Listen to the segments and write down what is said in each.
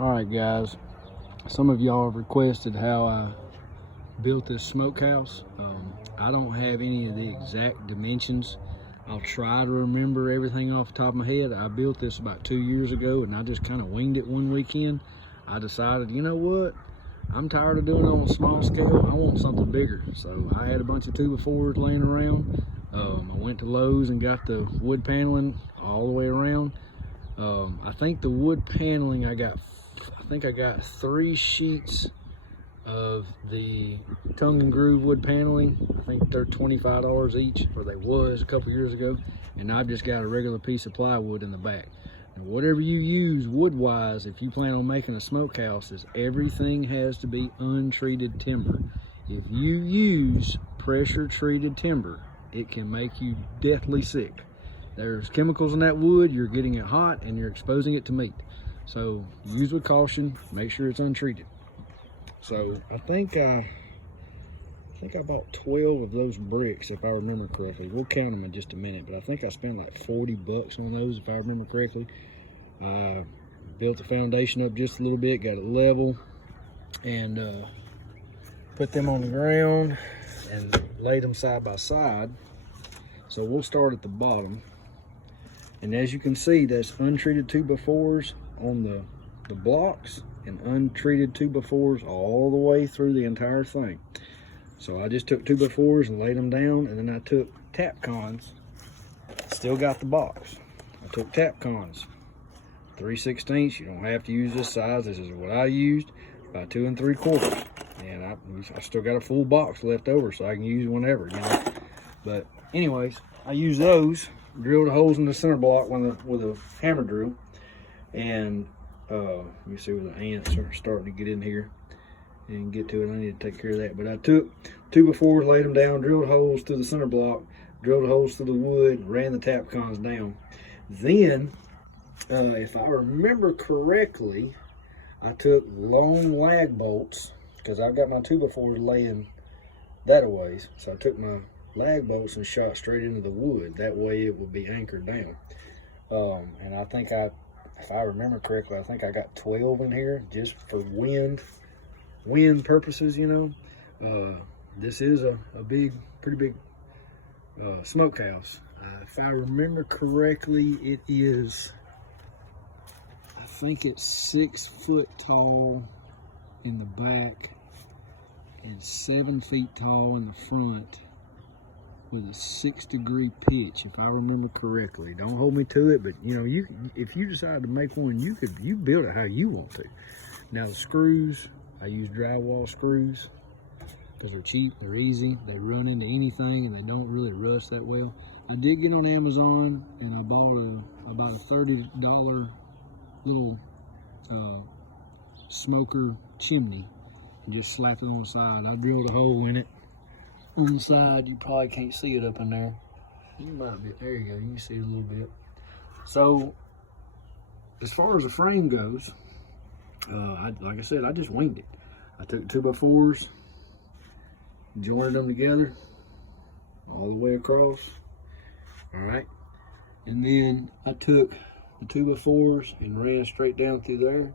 Alright guys, some of y'all have requested how I built this smokehouse. I don't have any of the exact dimensions. I'll try to remember everything off the top of my head. I built this about 2 years ago and I just kind of winged it one weekend. I decided, you know what? I'm tired of doing it on a small scale. I want something bigger. So I had a bunch of 2x4s laying around. I went to Lowe's and got the wood paneling all the way around. I think the wood paneling I got 3 sheets of the tongue and groove wood paneling. I think they're $25 each, or they was a couple years ago. And I've just got a regular piece of plywood in the back. And whatever you use wood-wise, if you plan on making a smokehouse, is everything has to be untreated timber. If you use pressure-treated timber, it can make you deathly sick. There's chemicals in that wood, you're getting it hot, and you're exposing it to meat. So use with caution, make sure it's untreated. So I think I bought 12 of those bricks, if I remember correctly. We'll count them in just a minute, but I think I spent like 40 bucks on those, if I remember correctly. I built the foundation up just a little bit, got it level, and put them on the ground and laid them side by side. So we'll start at the bottom. And as you can see, that's untreated 2x4s on the blocks and untreated 2x4s all the way through the entire thing. So I just took 2x4s and laid them down, and then I took Tapcons, still got the box. I took Tapcons, 3/16. You don't have to use this size. This is what I used, by 2 3/4. And I still got a full box left over, so I can use whenever, you know. But anyways, I used those, drilled holes in the center block with a hammer drill, and you see where the ants are starting to get in here and get to it. I need to take care of that. But I took 2x4s, laid them down, drilled holes through the center block, drilled holes through the wood, ran the Tapcons down. Then, if I remember correctly, I took long lag bolts, because I've got my 2x4s laying that a ways. So I took my lag bolts and shot straight into the wood. That way it would be anchored down. And I think if I remember correctly, I think I got 12 in here just for wind purposes, you know. This is a pretty big smokehouse. If I remember correctly, it is, I think it's 6 foot tall in the back and 7 feet tall in the front, with a 6-degree pitch, if I remember correctly. Don't hold me to it, but you know, if you decide to make one, you build it how you want to. Now the screws, I use drywall screws because they're cheap, they're easy, they run into anything, and they don't really rust that well. I did get on Amazon and I bought about a $30 little smoker chimney and just slapped it on the side. I drilled a hole in it on the side. You probably can't see it up in there. You might be, there you go, you can see it a little bit. So as far as the frame goes, like I said, I just winged it. I took 2x4s, jointed them together all the way across. All right, and then I took the 2x4s and ran straight down through there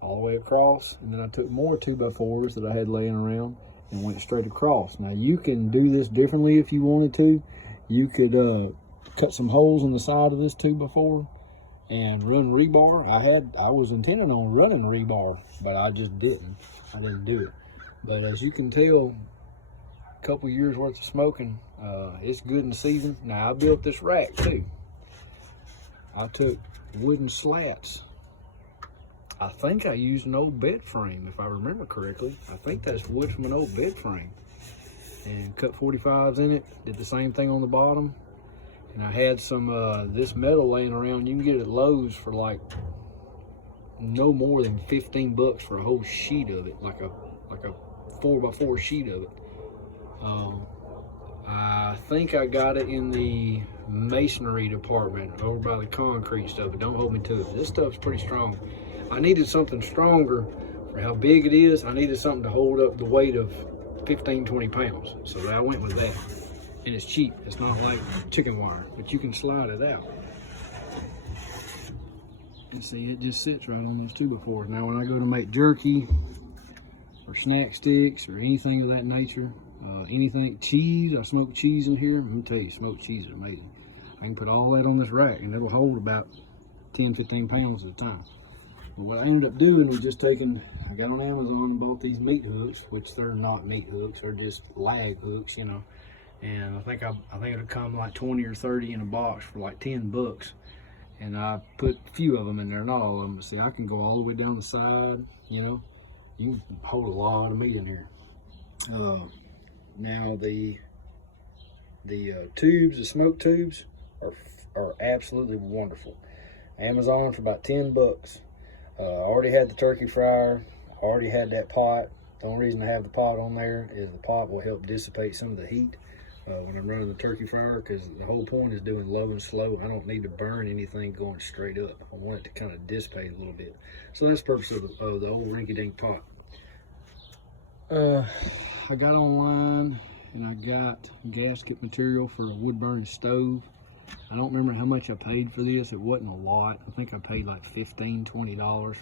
all the way across, and then I took more 2x4s that I had laying around and went straight across. Now you can do this differently if you wanted to. You could cut some holes in the side of this 2x4 and run rebar. I was intending on running rebar, but I just didn't. I didn't do it. But as you can tell, a couple years worth of smoking, it's good and seasoned. Now I built this rack too. I took wooden slats. I think I used an old bed frame, if I remember correctly. I think that's wood from an old bed frame. And cut 45s in it, did the same thing on the bottom. And I had some this metal laying around. You can get it at Lowe's for like no more than 15 bucks for a whole sheet of it, like a 4x4 sheet of it. I think I got it in the masonry department over by the concrete stuff, but don't hold me to it. This stuff's pretty strong. I needed something stronger for how big it is. I needed something to hold up the weight of 15, 20 pounds. So I went with that. And it's cheap. It's not like chicken wire, but you can slide it out. You see, it just sits right on those 2x4s. Now, when I go to make jerky or snack sticks or anything of that nature, anything, cheese, I smoke cheese in here. Let me tell you, smoked cheese is amazing. I can put all that on this rack and it'll hold about 10, 15 pounds at a time. But what I ended up doing was just taking, I got on Amazon and bought these meat hooks, which they're not meat hooks, they're just lag hooks, you know. And I think it'll come like 20 or 30 in a box for like 10 bucks. And I put a few of them in there, not all of them. See, I can go all the way down the side, you know. You can hold a lot of meat in here. Now the tubes, the smoke tubes are absolutely wonderful. Amazon for about 10 bucks. I already had the turkey fryer, I already had that pot. The only reason I have the pot on there is the pot will help dissipate some of the heat when I'm running the turkey fryer, because the whole point is doing low and slow. I don't need to burn anything going straight up. I want it to kind of dissipate a little bit. So that's the purpose of the old rinky-dink pot. I got online and I got gasket material for a wood burning stove. I don't remember how much I paid for this. It wasn't a lot. I think I paid like $15, $20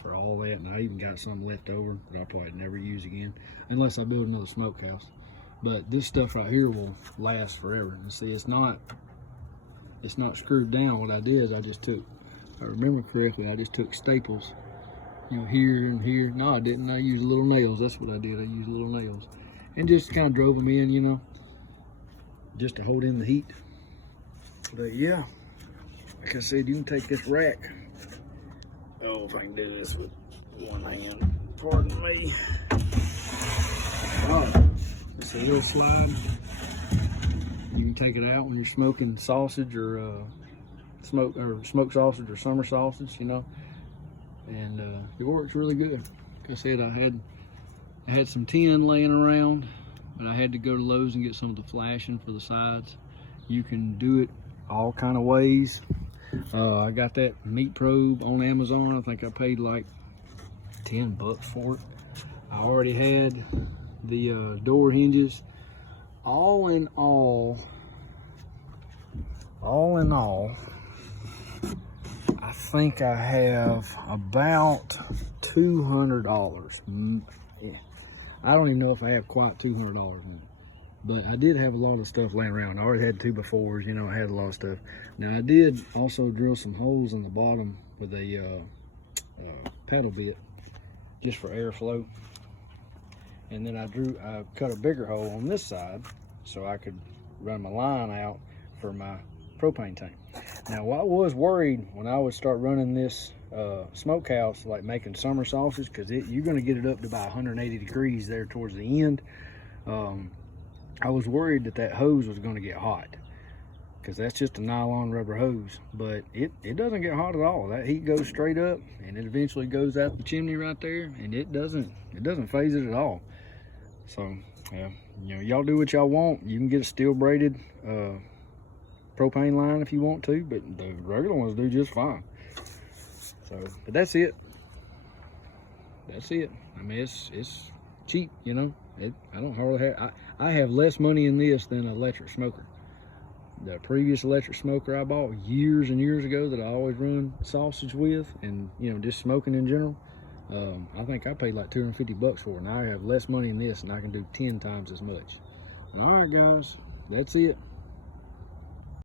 for all that, and I even got some left over that I'll probably never use again unless I build another smokehouse. But this stuff right here will last forever. And see, it's not screwed down. What I did is I just took, if I remember correctly, I just took staples, you know, here and here. No, I didn't. I used little nails. That's what I did. I used little nails and just kind of drove them in, you know, just to hold in the heat. But yeah, like I said, you can take this rack. Oh, if I can do this with one hand, pardon me. Oh, it's a little slide. You can take it out when you're smoking sausage or smoked sausage or summer sausage, you know. And it works really good. Like I said, I had some tin laying around, but I had to go to Lowe's and get some of the flashing for the sides. You can do it all kind of ways. I got that meat probe on Amazon. I think I paid like 10 bucks for it. I already had the door hinges. All in all, I think I have about $200. Yeah. I don't even know if I have quite $200 in it. But I did have a lot of stuff laying around. I already had 2x4s, you know, I had a lot of stuff. Now I did also drill some holes in the bottom with a paddle bit, just for airflow. And then I cut a bigger hole on this side so I could run my line out for my propane tank. Now I was worried when I would start running this smokehouse, like making summer sausage, because you're gonna get it up to about 180 degrees there towards the end. I was worried that hose was going to get hot, because that's just a nylon rubber hose, but it doesn't get hot at all. That heat goes straight up and it eventually goes out the chimney right there, and it doesn't phase it at all. So yeah, you know, y'all do what y'all want. You can get a steel braided propane line if you want to, but the regular ones do just fine. So, but that's it. I mean, it's cheap, you know. I don't hardly have, I have less money in this than an electric smoker. The previous electric smoker I bought years and years ago that I always run sausage with, and you know, just smoking in general, I think I paid like 250 bucks for it. Now I have less money in this and I can do 10 times as much. All right guys, that's it.